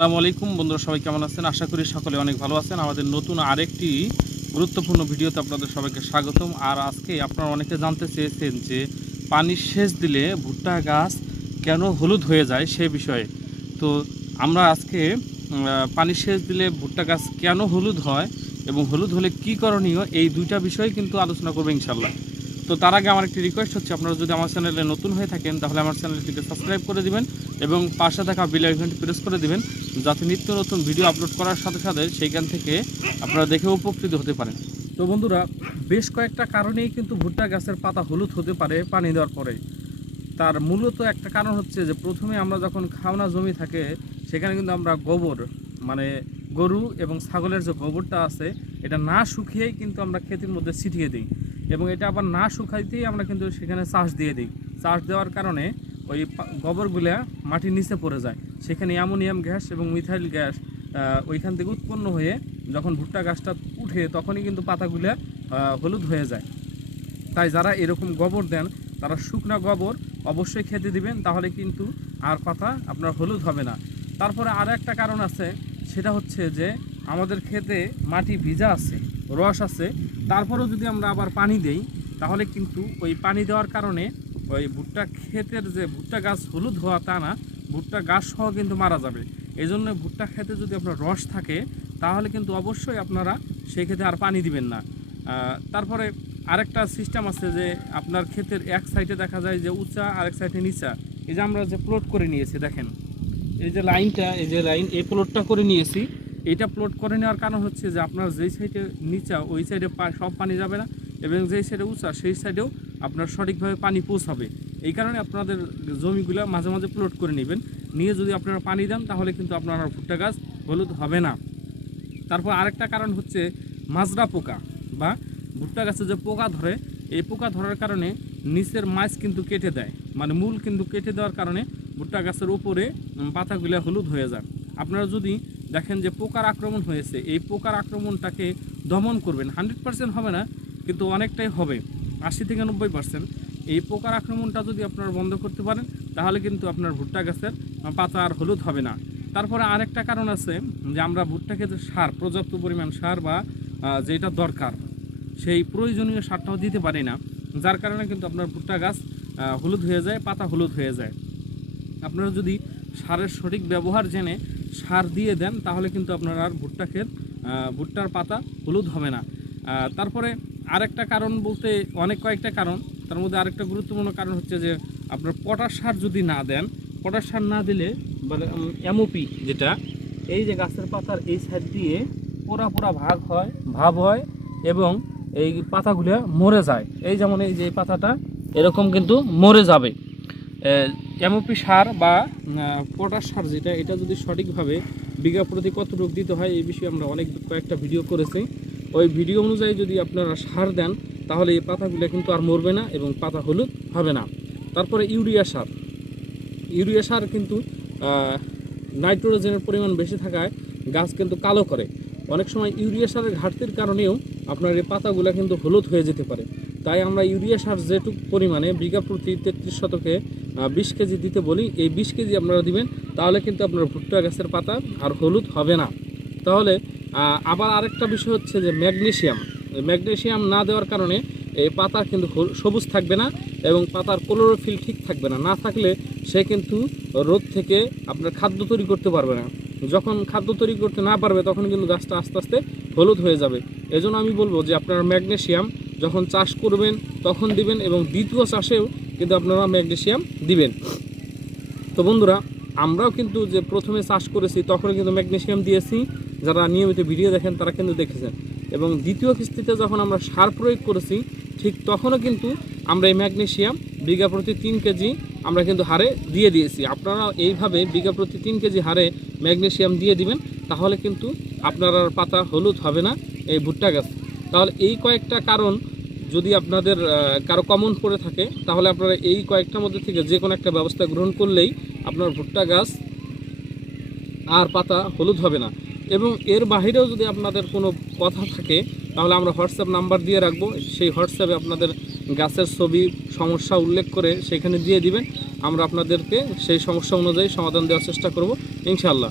আসসালামু আলাইকুম বন্ধুরা, সবাই কেমন আছেন? আশা করি সকলে অনেক ভালো আছেন। আমাদের নতুন আরেকটি গুরুত্বপূর্ণ ভিডিওতে আপনাদের সবাইকে স্বাগতম। আর আজকে আপনারা অনেকে জানতে চেয়েছেন যে পানি সেচ দিলে ভুট্টা গাছ কেন হলুদ হয়ে যায় সে বিষয়ে। তো আমরা আজকে পানি সেচ দিলে ভুট্টা গাছ কেন হলুদ হয় এবং হলুদ হলে কি করণীয়, এই দুইটা বিষয় কিন্তু আলোচনা করবো ইনশাল্লাহ। তো তার আগে আমার একটি রিকোয়েস্ট হচ্ছে, আপনারা যদি আমার চ্যানেলে নতুন হয়ে থাকেন তাহলে আমার চ্যানেলটিকে সাবস্ক্রাইব করে দিবেন এবং পাশে থাকা বেল আইকনটি প্রেস করে দিবেন, যাতে নিত্য নতুন ভিডিও আপলোড করার সাথে সাথে সেইখান থেকে আপনারা দেখে উপকৃত হতে পারেন। তো বন্ধুরা, বেশ কয়েকটা কারণেই কিন্তু ভুট্টা গাছের পাতা হলুদ হতে পারে পানি দেওয়ার পরে। তার মূলত একটা কারণ হচ্ছে যে প্রথমে আমরা যখন খাওনা জমি থাকে সেখানে কিন্তু আমরা গোবর, মানে গরু এবং ছাগলের যে গোবরটা আছে এটা না শুকিয়েই কিন্তু আমরা ক্ষেতের মধ্যে ছিটিয়ে দিই, এবং এটা আবার না শুকাইতেই আমরা কিন্তু সেখানে চাষ দিয়ে দিই। চাষ দেওয়ার কারণে ওই গোবরগুলা মাটির নিচে পড়ে যায়, সেখানে অ্যামোনিয়াম গ্যাস এবং মিথাইল গ্যাস ওইখান থেকে উৎপন্ন হয়ে যখন ভুট্টা গাছটা উঠে তখনই কিন্তু পাতাগুলা হলুদ হয়ে যায়। তাই যারা এরকম গোবর দেন তারা শুকনা গোবর অবশ্যই খেতে দিবেন, তাহলে কিন্তু আর পাতা আপনার হলুদ হবে না। তারপরে আর একটা কারণ আছে, সেটা হচ্ছে যে আমাদের ক্ষেতে মাটি ভিজা আছে, রস আছে, তারপরেও যদি আমরা আবার পানি দেই তাহলে কিন্তু ওই পানি দেওয়ার কারণে ওই ভুট্টা ক্ষেতের যে ভুট্টা গাছ হলুদ হওয়া তা না, ভুট্টা গাছ সহ কিন্তু মারা যাবে। এই জন্য ভুট্টা ক্ষেতে যদি আপনার রস থাকে তাহলে কিন্তু অবশ্যই আপনারা সেই ক্ষেতে আর পানি দিবেন না। তারপরে আরেকটা সিস্টেম আছে যে আপনার ক্ষেতের এক সাইডে দেখা যায় যে উঁচা, আরেক সাইডে নিচা। এই যে আমরা যে প্লট করে নিয়েছি, দেখেন এই যে লাইনটা, এই যে লাইন, এই প্লটটা করে নিয়েছি। এইটা প্লট করে নেওয়ার কারণ হচ্ছে যে আপনার যেই সাইডে নিচা ওই সাইডে সব পানি যাবে না, এবং যেই সাইডে উঁচা সেই সাইডেও আপনার সঠিকভাবে পানি পৌঁছাবে। এই কারণে আপনাদের জমিগুলো মাঝে মাঝে প্লট করে নেবেন, নিয়ে যদি আপনারা পানি দেন তাহলে কিন্তু আপনার ভুট্টা গাছ হলুদ হবে না। তারপর আরেকটা কারণ হচ্ছে মাজরা পোকা বা ভুট্টা গাছে যে পোকা ধরে, এই পোকা ধরার কারণে নিচের মাছ কিন্তু কেটে দেয়, মানে মূল কিন্তু কেটে দেওয়ার কারণে ভুট্টা গাছের উপরে পাতাগুলো হলুদ হয়ে যায়। আপনারা যদি দেখেন যে পোকার আক্রমণ হয়েছে, এই পোকার আক্রমণটাকে দমন করবেন। 100% হবে না, কিন্তু অনেকটাই হবে, 80 থেকে 90%। এই পোকার আক্রমণটা যদি আপনারা বন্ধ করতে পারেন তাহলে কিন্তু আপনার ভুট্টা গাছের পাতা আর হলুদ হবে না। তারপরে আরেকটা কারণ আছে যে আমরা ভুট্টা ক্ষেতে সার, পর্যাপ্ত পরিমাণ সার বা যেটা দরকার সেই প্রয়োজনীয় সারটাও দিতে পারি না, যার কারণে কিন্তু আপনার ভুট্টা গাছ হলুদ হয়ে যায়, পাতা হলুদ হয়ে যায়। আপনারা যদি সারের সঠিক ব্যবহার জেনে সার দিয়ে দেন তাহলে কিন্তু আপনার আর ভুট্টার পাতা হলুদ হবে না। তারপরে আরেকটা কারণ বলতে অনেক কয়েকটা কারণ, তার মধ্যে আরেকটা গুরুত্বপূর্ণ কারণ হচ্ছে যে আপনার পটাশ সার যদি না দেন, পটাশ সার না দিলে মানে এমওপি যেটা, এই যে গাছের পাতার এই সাইড দিয়ে পোড়া পোড়া ভাব হয় এবং এই পাতাগুলো মরে যায়। এই যেমন এই যে পাতাটা এরকম কিন্তু মরে যাবে। এমওপি সার বা পটাশ সার যেটা, এটা যদি সঠিকভাবে বিঘা প্রতি কতটুকু দিতে হয় এই বিষয়ে আমরা কয়েকটা ভিডিও করেছি। ওই ভিডিও অনুযায়ী যদি আপনারা সার দেন তাহলে এই পাতাগুলো কিন্তু আর মরবে না এবং পাতা হলুদ হবে না। তারপরে ইউরিয়া সার কিন্তু নাইট্রোজেনের পরিমাণ বেশি থাকায় গাছ কিন্তু কালো করে। অনেক সময় ইউরিয়া সারের ঘাটতির কারণেও আপনার এই পাতাগুলো কিন্তু হলুদ হয়ে যেতে পারে। তাই আমরা ইউরিয়া সার যেটুকু পরিমাণে বিঘা প্রতি 33 শতকে 20 কেজি দিতে বলি, এই 20 কেজি আপনারা দিবেন, তাহলে কিন্তু আপনার ভুট্টা গাছের পাতা আর হলুদ হবে না। তাহলে আবার আরেকটা বিষয় হচ্ছে যে ম্যাগনেসিয়াম না দেওয়ার কারণে এই পাতা কিন্তু সবুজ থাকবে না এবং পাতার ক্লোরোফিল ঠিক থাকবে না। না থাকলে সে কিন্তু রোদ থেকে আপনার খাদ্য তৈরি করতে পারবে না। যখন খাদ্য তৈরি করতে না পারবে তখন কিন্তু গাছটা আস্তে আস্তে হলুদ হয়ে যাবে। এজন্য আমি বলবো যে আপনারা ম্যাগনেসিয়াম যখন চাষ করবেন তখন দিবেন, এবং দ্বিতীয় চাষেও কিন্তু আপনারা ম্যাগনেসিয়াম দিবেন। তো বন্ধুরা, আমরাও কিন্তু যে প্রথমে চাষ করেছি তখন কিন্তু ম্যাগনেসিয়াম দিয়েছি, যারা নিয়মিত ভিডিও দেখেন তারা কিন্তু দেখেছেন। এবং দ্বিতীয় কিস্তিতে যখন আমরা সার প্রয়োগ করেছি ঠিক তখনও কিন্তু আমরা এই ম্যাগনেসিয়াম বিঘা প্রতি 3 কেজি আমরা কিন্তু হারে দিয়ে দিয়েছি। আপনারা এইভাবে বিঘা প্রতি 3 কেজি হারে ম্যাগনেসিয়াম দিয়ে দিবেন, তাহলে কিন্তু আপনার আর পাতা হলুদ হবে না এই ভুট্টা গাছ। তাহলে এই কয়েকটা কারণ যদি আপনাদের কারো কমন পড়ে থাকে তাহলে আপনারা এই কয়েকটার মধ্যে থেকে যে কোনো একটা ব্যবস্থা গ্রহণ করলেই আপনার ভুট্টা গাছ আর পাতা হলুদ হবে না। এবং এর বাহিরেও যদি আপনাদের কোনো কথা থাকে তাহলে আমরা হোয়াটসঅ্যাপ নাম্বার দিয়ে রাখবো, সেই হোয়াটসঅ্যাপে আপনাদের গাছের ছবি, সমস্যা উল্লেখ করে সেখানে দিয়ে দিবেন, আমরা আপনাদেরকে সেই সমস্যা অনুযায়ী সমাধান দেওয়ার চেষ্টা করব ইনশাআল্লাহ।